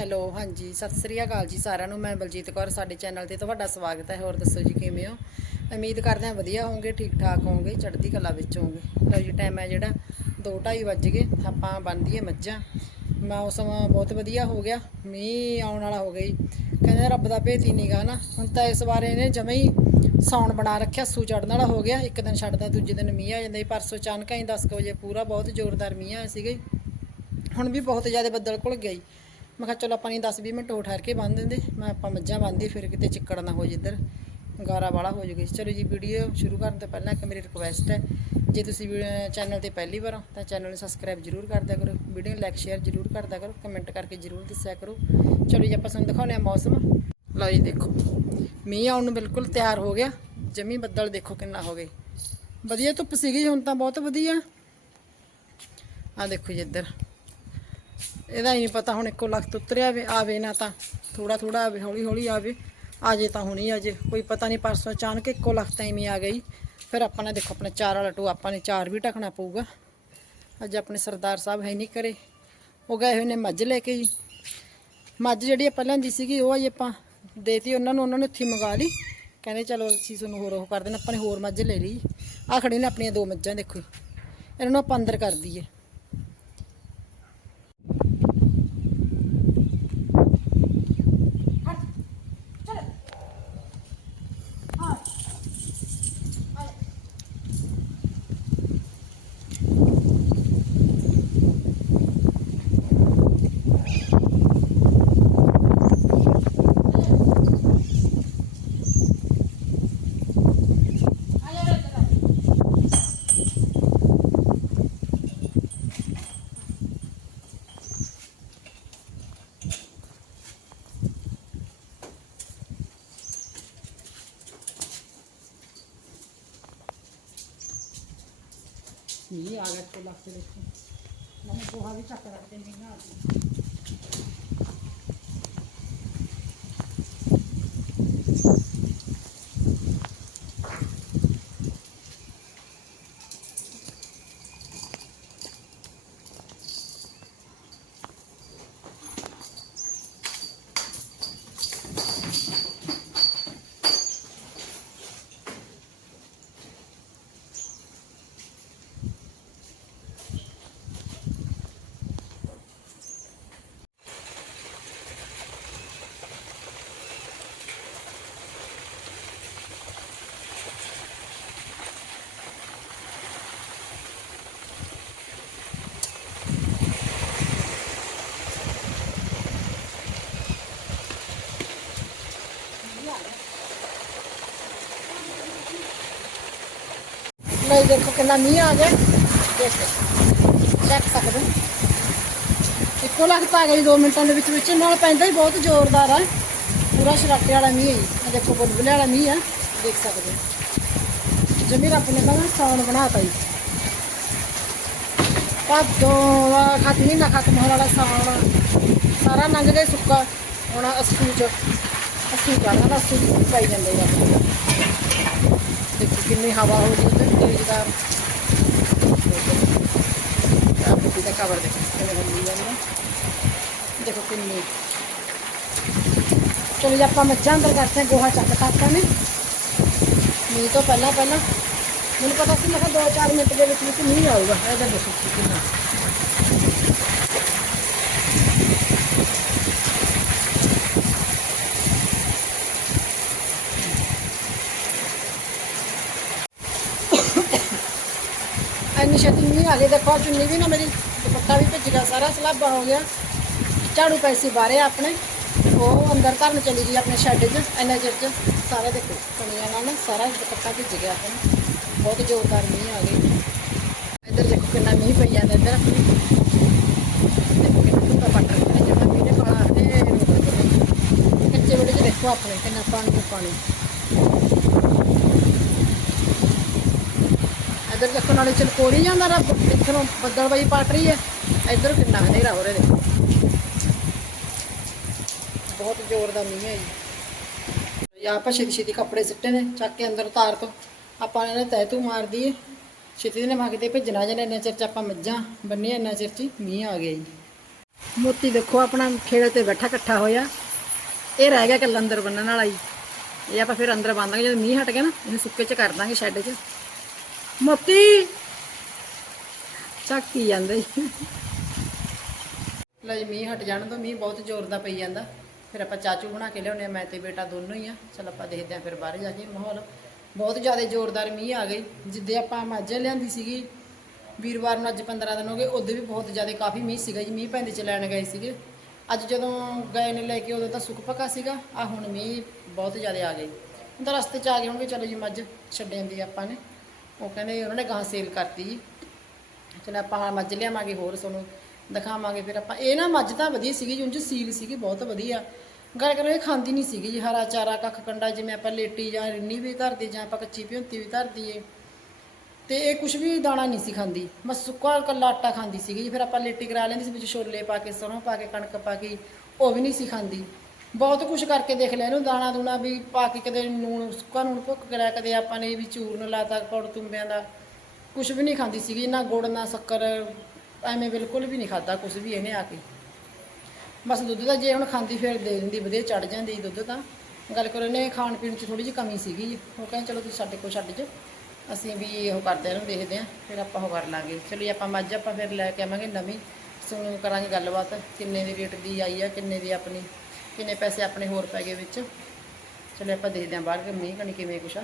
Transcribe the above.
Hello, ਹਾਂਜੀ, ਸਤਿ ਸ੍ਰੀ ਅਕਾਲ ਜੀ ਸਾਰਿਆਂ ਨੂੰ। ਮੈਂ ਬਲਜੀਤ ਕੌਰ, ਸਾਡੇ ਚੈਨਲ ਤੇ ਤੁਹਾਡਾ ਸਵਾਗਤ ਹੈ। ਹੋਰ ਦੱਸੋ ਜੀ, ਕਿਵੇਂ ਹੋ? ਉਮੀਦ ਕਰਦੇ ਹਾਂ ਵਧੀਆ ਹੋਵੋਗੇ ਠੀਕ ਠਾਕ ਹੋਵੋਗੇ, ਚੜ੍ਹਦੀ ਕਲਾ ਵਿੱਚ ਹੋਵੋਗੇ। ਲਓ ਜੀ ਟਾਈਮ ਹੈ ਜਿਹੜਾ 2:30 ਵੱਜ ਗਏ, ਆਪਾਂ ਬੰਦੀਏ ਮੱਝਾਂ। ਮੌਸਮ ਬਹੁਤ ਵਧੀਆ ਹੋ ਗਿਆ, ਮੀਂਹ ਆਉਣ ਵਾਲਾ ਹੋ ਗਈ ਕਹਿੰਦੇ ਰੱਬ ਦਾ ਭੇਤੀ ਹੀ ਨਹੀਂਗਾ ਨਾ, ਹੁਣ ਤਾਂ ਇਸ ਵਾਰ ਇਹਨੇ ਜਮੇ ਹੀ ਸੌਣ ਬਣਾ ਰੱਖਿਆ, ਸੂ ਚੜਨ ਵਾਲਾ ਹੋ ਗਿਆ। ਇੱਕ ਦਿਨ ਛੱਡਦਾ, ਦੂਜੇ ਦਿਨ ਮੀਂਹ ਆ ਜਾਂਦਾ ਜੀ। ਪਰਸੋਂ ਅਚਾਨਕ ਹੀ 10 ਕੁ ਵਜੇ, ਪੂਰਾ ਬਹੁਤ ਜ਼ੋਰਦਾਰ ਮੀਂਹ ਆਇਆ ਸੀਗਾ ਜੀ। ਹੁਣ ਵੀ ਬਹੁਤ ਜ਼ਿਆਦਾ ਬੱਦਲ ਘੁਲ ਗਿਆ ਜੀ। ਮੈਂ ਕਿਹਾ ਚਲੋ ਆਪਾਂ ਨਹੀਂ 10-20 ਮਿੰਟ ਹੋ ਠਹਿਰ ਕੇ ਬੰਨ ਦਿੰਦੇ। ਮੈਂ ਆਪਾਂ ਮੱਝਾਂ ਬੰਨਦੀ, ਫਿਰ ਕਿਤੇ ਚਿੱਕੜ ਨਾ ਹੋ ਜਿੱਧਰ ਗਾਰਾ ਵਾਲਾ ਹੋ ਜੂਗੀ। ਚਲੋ ਜੀ, ਵੀਡੀਓ ਸ਼ੁਰੂ ਕਰਨ ਤੋਂ ਪਹਿਲਾਂ ਇੱਕ ਮੇਰੀ ਰਿਕੁਐਸਟ ਹੈ। ਜੇ ਤੁਸੀਂ ਚੈਨਲ ਤੇ ਪਹਿਲੀ ਵਾਰ ਹੋ, ਤਾਂ ਚੈਨਲ ਨੂੰ ਸਬਸਕ੍ਰਾਈਬ ਜਰੂਰ ਕਰਦਿਆ ਕਰੋ। ਵੀਡੀਓ ਨੂੰ ਲਾਈਕ ਸ਼ੇਅਰ ਜਰੂਰ ਕਰਦਿਆ ਕਰੋ। ਕਮੈਂਟ ਕਰਕੇ ਜਰੂਰ ਦੱਸਿਆ ਕਰੋ। ਚਲੋ ਜੀ, ਆਪਾਂ ਤੁਹਾਨੂੰ ਦਿਖਾਉਂਦੇ ਆ ਮੌਸਮ। ਲਓ ਜੀ, ਦੇਖੋ। ਮੀਂਹ ਆਉਣ ਨੂੰ ਬਿਲਕੁਲ ਤਿਆਰ ਹੋ ਗਿਆ। ਜਮੀ ਬੱਦਲ ਦੇਖੋ ਕਿੰਨਾ ਹੋ ਗਏ। ਵਧੀਆ ਧੁੱਪ ਸੀਗੀ ਹੁਣ ਤਾਂ ਬਹੁਤ ਵਧੀਆ। ਆ ਦੇਖੋ ਜੀ ਇੱਧਰ। ਇਹਦਾ ਹੀ ਨਹੀਂ ਪਤਾ ਹੁਣ ਇੱਕੋ ਲੱਖ ਉਤਰਿਆ ਆਵੇ ਆਵੇ ਨਾ ਤਾਂ ਥੋੜਾ ਥੋੜਾ ਆਵੇ, ਹੌਲੀ ਹੌਲੀ ਆਵੇ। ਆਜੇ ਜੇ ਤਾਂ ਹੁਣੀ ਆ ਜੇ ਕੋਈ ਪਤਾ ਨਹੀਂ ਪਰਸੋਂ ਅਚਾਨਕ ਇੱਕੋ ਲੱਖ ਤਾਂ ਇਵੇਂ ਆ ਗਈ। ਫਿਰ ਆਪਾਂ ਨੇ ਦੇਖੋ, ਆਪਣਾ ਚਾਰ ਵਾਲਾ ਟੂ, ਆਪਾਂ ਨੇ ਚਾਰ ਵੀ ਢਕਣਾ ਪਊਗਾ। ਅੱਜ ਆਪਣੇ ਸਰਦਾਰ ਸਾਹਿਬ ਹੈ ਨਹੀਂ ਕਰੇ ਉਹ ਗਏ ਹੋਏ ਨੇ ਮੱਝ ਲੈ ਕੇ ਜੀ। ਮੱਝ ਜਿਹੜੀ ਆਪਾਂ ਲੈਂਦੀ ਸੀਗੀ, ਉਹ ਆਈ ਆਪਾਂ ਦੇਤੀ ਉਹਨਾਂ ਨੂੰ, ਉਹਨਾਂ ਨੇ ਉੱਥੇ ਹੀ ਮੰਗਾ ਲਈ। ਕਹਿੰਦੇ ਚਲੋ ਅਸੀਂ ਤੁਹਾਨੂੰ ਹੋਰ ਉਹ ਕਰ ਦੇਣਾ, ਆਪਾਂ ਨੇ ਹੋਰ ਮੱਝ ਲੈ ਲਈ। ਆ ਖੜੀ ਨੇ ਆਪਣੀਆਂ ਦੋ ਮੱਝਾਂ, ਦੇਖੋ ਜੀ। ਇਹਨਾਂ ਨੂੰ ਆਪਾਂ ਅੰਦਰ ਕਰ ਦਈਏ। ਨਹੀਂ ਆ ਗਿਆ ਤੇ ਲੱਖ ਦੇਖੋ। ਮੈਂ ਕੋਹਾ ਵੀ ਚੱਕ ਰੱਖਦੇ ਨਹੀਂ ਨਾ ਨਹੀਂ ਦੇਖੋ ਕਿੰਨਾ ਮੀਂਹ ਆ ਗਿਆ ਦੇਖੋ ਚੈੱਕ ਸਕਦੇ ਹੋ। ਇੱਕੋ ਲੱਖ ਤਾਂ ਆ ਗਈ 2 ਮਿੰਟਾਂ ਦੇ ਵਿੱਚ ਵਿੱਚ ਨਾਲ ਪੈਂਦਾ ਹੀ ਬਹੁਤ ਜ਼ੋਰਦਾਰ ਆ ਪੂਰਾ ਸ਼ਰਾਟੇ ਵਾਲਾ ਮੀਂਹ ਹੈ ਜੀ ਆਹ ਦੇਖੋ ਬੁਲਬੁਲੇ ਵਾਲਾ ਮੀਂਹ ਆ ਦੇਖ ਸਕਦੇ ਹੋ ਜਮੀ ਰੱਬ ਨੇ ਕਹਿੰਦਾ ਸੌਣ ਬਣਾਤਾ ਜੀ ਭਾਦੋਂ ਦਾ ਖਤਮ ਨਹੀਂ ਨਾ ਖਤਮ ਹੋਣ ਵਾਲਾ ਸੌਣ ਸਾਰਾ ਲੰਘ ਗਿਆ ਸੁੱਕਾ ਹੁਣ ਅਸੂ ਚ ਅਸੂ ਕਰਨਾ ਅਸੂ ਪਾਈ ਜਾਂਦੇ ਆ ਦੇਖੋ ਕਿੰਨੀ ਹਵਾ ਹੋ ਰਹੀ ਹੈ ਤੇਜ਼ਦਾਰ ਆਹ ਬੁੱਢੀ ਦਾ ਕਵਰ ਦੇਖੋ ਚਲੋ ਜੀ ਆਪਾਂ ਮੱਝਾਂ ਅੰਦਰ ਕਰਦੇ ਹਾਂ ਗੋਹਾ ਚੱਕ ਤਾਕਾਂ ਨੇ ਮੀਂਹ ਤੋਂ ਪਹਿਲਾਂ ਪਹਿਲਾਂ ਮੈਨੂੰ ਪਤਾ ਸੀ ਮੈਂ ਕਿਹਾ 2-4 ਮਿੰਟ ਦੇ ਵਿੱਚ ਵਿੱਚ ਮੀਂਹ ਆਊਗਾ ਇਹਦਾ ਦੇਖੋ ਕਿੰਨਾ ਇੰਨੀ ਛੇਤੀ ਨਹੀਂ ਆ ਗਈ ਦੇਖੋ ਚੁੰਨੀ ਵੀ ਨਾ ਮੇਰੀ, ਦੁਪੱਟਾ ਵੀ ਭਿੱਜ ਗਿਆ ਸਾਰਾ ਸਲਾਬਾ ਹੋ ਗਿਆ। ਝਾੜੂ ਪੈਸੇ ਬਾਰੇ ਆਪਣੇ ਉਹ ਅੰਦਰ ਧਰਨ ਚਲੀ ਗਈ ਆਪਣੇ ਸ਼ੈੱਡ 'ਚ ਇੰਨੇ ਚਿਰ 'ਚ। ਸਾਰਾ ਦੇਖੋ ਕਣੀਆਂ ਨਾਲ ਨਾ, ਸਾਰਾ ਦੁਪੱਟਾ ਭਿੱਜ ਗਿਆ ਆਪਣਾ। ਬਹੁਤ ਜ਼ੋਰਦਾਰ ਮੀਂਹ ਆ ਗਈ ਇੱਧਰ ਦੇਖੋ ਕਿੰਨਾ ਮੀਂਹ ਪਈ ਜਾਂਦਾ ਇੱਧਰ। ਦੇਖੋ ਕਿੰਨਾ ਧੁੱਪਾ ਜਿਹੜਾ ਮੀਂਹ ਨੇ ਪਾਣਾ ਤੇ ਕੱਚੇ ਵੇਲੇ 'ਚ ਦੇਖੋ ਆਪਣੇ, ਕਿੰਨਾ ਪਾਣੀ ਪਾਣੀ। ਇੱਧਰ ਦੇਖੋ, ਨਾਲੇ ਚਲਕੋਰੀ ਜਾਂਦਾ ਰੱਬ। ਇੱਧਰੋਂ ਬੱਦਲ ਬਾਈ ਪਟ ਰਹੀ ਹੈ। ਇੱਧਰ ਕਿੰਨਾ ਹਨੇਰਾ ਹੋ ਰਿਹਾ ਦੇਖੋ। ਬਹੁਤ ਜ਼ੋਰ ਦਾ ਮੀਂਹ ਹੈ ਜੀ। ਜਾਂ ਆਪਾਂ ਛੇਤੀ ਛੇਤੀ ਕੱਪੜੇ ਸਿੱਟੇ ਨੇ, ਚੱਕ ਕੇ ਅੰਦਰ ਉਤਾਰ ਤੋਂ। ਆਪਾਂ ਇਹਨਾਂ ਤਹਿ ਤੂ ਮਾਰ ਦਈਏ। ਛੇਤੀ ਦੇ ਨਮਾ ਭੇਜਣਾ ਜਨੇ ਇੰਨਾ ਚਿਰ ਚ ਆਪਾਂ ਮੱਝਾਂ ਬੰਨੇ ਇੰਨਾ ਚਿਰ ਚ ਹੀ ਮੀਂਹ ਆ ਗਿਆ ਜੀ। ਮੋਤੀ ਦੇਖੋ, ਆਪਣਾ ਖੇੜੇ ਤੇ ਬੈਠਾ ਇਕੱਠਾ ਹੋਇਆ। ਇਹ ਰਹਿ ਗਿਆ ਕੱਲ ਅੰਦਰ ਬੰਨਣ ਵਾਲਾ ਜੀ। ਇਹ ਆਪਾਂ ਫਿਰ ਅੰਦਰ ਬੰਦਾਂਗੇ ਜਦੋਂ ਮੀਂਹ ਹਟ ਗਿਆ ਨਾ, ਇਹਨੂੰ ਸੁੱਕੇ ਚ ਕਰ ਦਾਂਗੇ ਸ਼ੈੱਡ 'ਚ। ਮੋਤੀ ਚੱਕੀ ਜਾਂਦੇ ਲਓ ਜੀ, ਮੀਂਹ ਹਟ ਜਾਣ ਤੋਂ ਮੀਂਹ ਬਹੁਤ ਜ਼ੋਰ ਦਾ ਪਈ ਜਾਂਦਾ। ਫਿਰ ਆਪਾਂ ਚਾਚੂ ਬਣਾ ਕੇ ਲਿਆਉਂਦੇ ਆ, ਮੈਂ ਤੇ ਬੇਟਾ ਦੋਨੋਂ ਹੀ ਆ। ਚਲ ਆਪਾਂ ਦੇਖਦੇ ਆ ਫਿਰ ਬਾਹਰ ਜਾ ਕੇ ਮਾਹੌਲ। ਬਹੁਤ ਜ਼ਿਆਦਾ ਜ਼ੋਰਦਾਰ ਮੀਂਹ ਆ ਗਈ। ਜਿੱਦੇ ਆਪਾਂ ਮਾਝੇ ਲਿਆਂਦੀ ਸੀਗੀ, ਵੀਰਵਾਰ ਨੂੰ ਅੱਜ 15 ਦਿਨ ਹੋ ਗਏ ਉਦੋਂ ਵੀ ਬਹੁਤ ਜ਼ਿਆਦਾ ਕਾਫੀ ਮੀਂਹ ਸੀਗਾ ਜੀ। ਮੀਂਹ ਪੈਂਦੇ ਚ ਲੈਣ ਗਏ ਸੀਗੇ। ਅੱਜ ਜਦੋਂ ਗਏ ਨੇ ਲੈ ਕੇ, ਉਦੋਂ ਤਾਂ ਸੁੱਕ ਪੱਕਾ ਸੀਗਾ। ਆ ਹੁਣ ਮੀਂਹ ਬਹੁਤ ਜ਼ਿਆਦਾ ਆ ਗਏ ਹੁਣ ਤਾਂ ਰਸਤੇ ਚ ਆ ਗਏ ਹੋਣਗੇ, ਚਲੋ ਜੀ ਮੱਝ ਛੱਡਿਆਂ ਦੀ ਆਪਾਂ ਨੇ। ਉਹ ਕਹਿੰਦੇ ਉਹਨਾਂ ਨੇ ਗਾਂ ਸੇਲ ਕਰਤੀ ਜੀ। ਚਲੋ ਆਪਾਂ ਮੱਝ ਲਿਆਵਾਂਗੇ, ਹੋਰ ਤੁਹਾਨੂੰ ਦਿਖਾਵਾਂਗੇ ਫਿਰ ਆਪਾਂ। ਇਹ ਨਾ ਮੱਝ ਤਾਂ ਵਧੀਆ ਸੀਗੀ ਜੀ ਉਂਝ ਸੀਲ ਸੀਗੀ, ਬਹੁਤ ਵਧੀਆ। ਗੱਲ ਕਰੋ, ਇਹ ਖਾਂਦੀ ਨਹੀਂ ਸੀਗੀ ਜੀ, ਹਰਾ ਚਾਰਾ, ਕੱਖ ਕੰਡਾ, ਜਿਵੇਂ ਆਪਾਂ ਲੇਟੀ ਜਾਂ ਰਿੰਨੀ ਵੀ ਧਰਦੇ ਜਾਂ ਆਪਾਂ ਕੱਚੀ ਭਿਉਂਤੀ ਵੀ ਧਰ ਦਈਏ। ਤੇ ਇਹ ਕੁਝ ਵੀ ਦਾਣਾ ਨਹੀਂ ਸੀ ਖਾਂਦੀ। ਬਸ ਸੁੱਕਾ ਕੱਲਾ ਆਟਾ ਖਾਂਦੀ ਸੀਗੀ ਜੀ, ਫਿਰ ਆਪਾਂ ਲੇਟੀ ਕਰਾ ਲੈਂਦੀ ਸੀ, ਵਿੱਚ ਛੋਲੇ ਪਾ ਕੇ, ਸਰੋਂ ਪਾ ਕੇ, ਕਣਕ ਪਾ ਕੇ, ਉਹ ਵੀ ਨਹੀਂ ਸੀ ਖਾਂਦੀ। ਬਹੁਤ ਕੁਝ ਕਰਕੇ ਦੇਖ ਲਿਆ ਇਹਨੂੰ, ਦਾਣਾ ਦੂਣਾ ਵੀ ਪਾ ਕੇ ਕਦੇ ਨੂਣ, ਸੁੱਕਾ ਨੂਣ ਭੁੱਕ ਕਰਿਆ ਕਦੇ ਆਪਾਂ ਨੇ ਵੀ ਚੂਰਨ ਲਾਤਾ ਕੌੜ ਤੁੰਬਿਆਂ ਦਾ। ਕੁਝ ਵੀ ਨਹੀਂ ਖਾਂਦੀ ਸੀਗੀ, ਨਾ ਗੁੜ, ਨਾ ਸ਼ੱਕਰ, ਐਵੇਂ ਬਿਲਕੁਲ ਵੀ ਨਹੀਂ ਖਾਦਾ ਕੁਝ ਵੀ ਇਹਨੇ ਆ ਕੇ। ਬਸ ਦੁੱਧ ਦਾ ਜੇ ਹੁਣ ਖਾਂਦੀ ਫਿਰ ਦੇ ਦਿੰਦੀ, ਵਧੀਆ ਚੜ ਜਾਂਦੀ ਦੁੱਧ ਤਾਂ। ਗੱਲ ਕਰੋ, ਇਹਨੇ ਖਾਣ ਪੀਣ 'ਚ ਥੋੜੀ ਜਿਹੀ ਕਮੀ ਸੀਗੀ। ਜੀ। ਉਹ ਕਹਿੰਦੇ, ਚਲੋ ਤੁਸੀਂ ਸਾਡੇ ਕੋਲ ਛੱਡ ਜਾਓ। ਅਸੀਂ ਵੀ ਉਹ ਕਰਦੇ ਇਹਨੂੰ ਦੇਖਦੇ ਹਾਂ, ਫਿਰ ਆਪਾਂ ਉਹ ਕਰ ਲਾਂਗੇ। ਚਲੋ ਆਪਾਂ ਮੱਝ ਆਪਾਂ ਫਿਰ ਲੈ ਕੇ ਆਵਾਂਗੇ ਨਵੀਂ। ਸੁਣ ਕਰਾਂਗੇ ਗੱਲਬਾਤ, ਕਿੰਨੇ ਦੀ ਰੇਟ ਦੀ ਆਈ ਆ, ਕਿੰਨੇ ਦੀ ਆਪਣੀ। ਕਿੰਨੇ ਪੈਸੇ ਆਪਣੇ ਹੋਰ ਪੈ ਗਏ ਵਿੱਚ? ਚਲੋ ਆਪਾਂ ਦੇਖਦੇ ਹਾਂ ਬਾਹਰ ਕਿ ਮੀਂਹ ਕਣੀ ਕਿਵੇਂ ਕੁਛ ਆ।